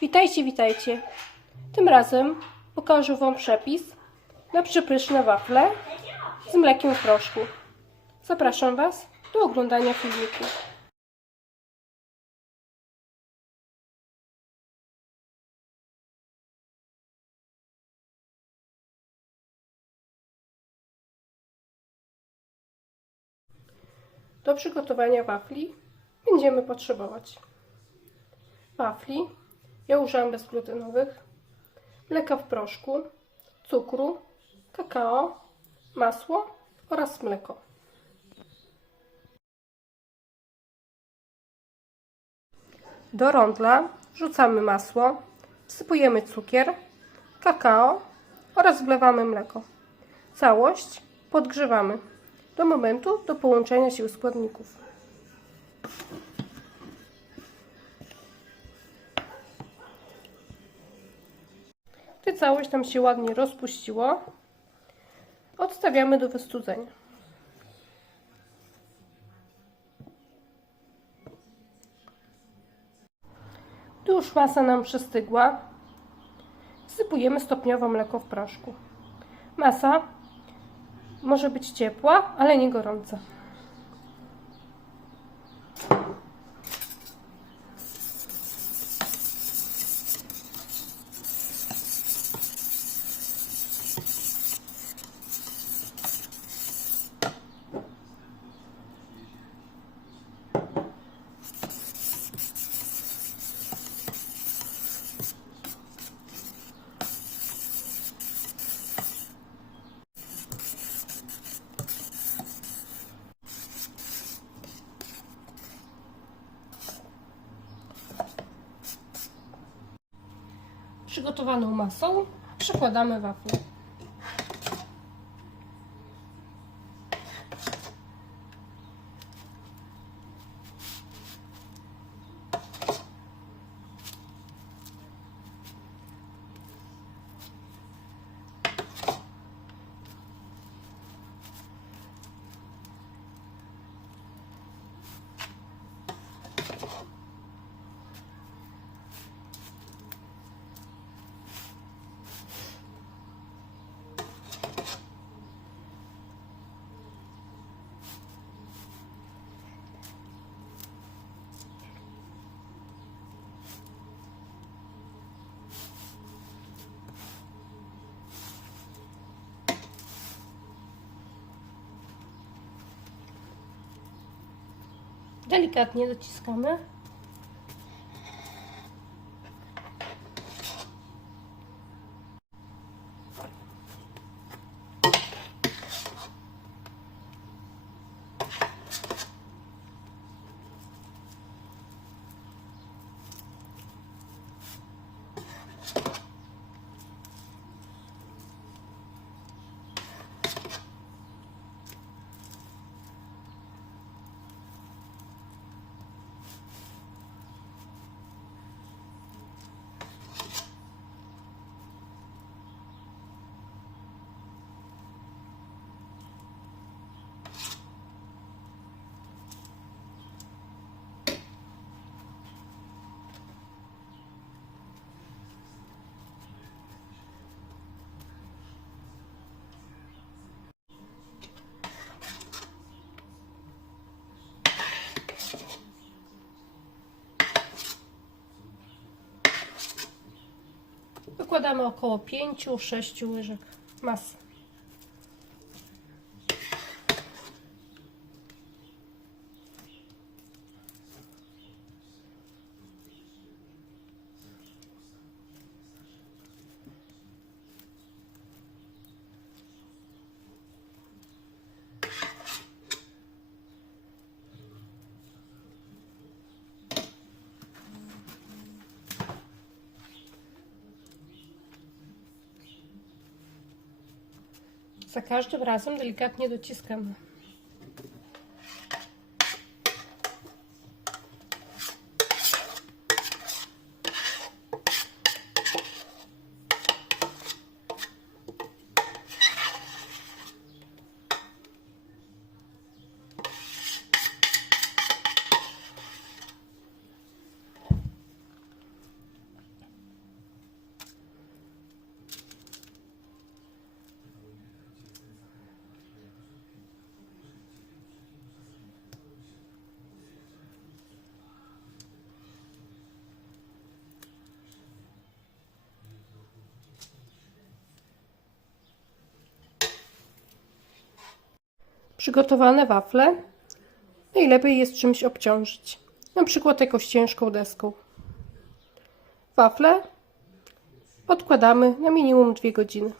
Witajcie, witajcie. Tym razem pokażę Wam przepis na przepyszne wafle z mlekiem w proszku. Zapraszam Was do oglądania filmiku. Do przygotowania wafli będziemy potrzebować wafli, ja użyłam bezglutenowych, mleka w proszku, cukru, kakao, masło oraz mleko. Do rondla wrzucamy masło, wsypujemy cukier, kakao oraz wlewamy mleko. Całość podgrzewamy do momentu do połączenia się składników. Gdy całość nam się ładnie rozpuściło, odstawiamy do wystudzenia. Gdy już masa nam przystygła, wsypujemy stopniowo mleko w proszku. Masa może być ciepła, ale nie gorąca. Przygotowaną masą przekładamy wafle. Delikatnie dociskamy. Wykładamy około 5-6 łyżek masy. Za każdym razem delikatnie dociskamy. Przygotowane wafle najlepiej jest czymś obciążyć, na przykład jakąś ciężką deską. Wafle odkładamy na minimum 2 godziny.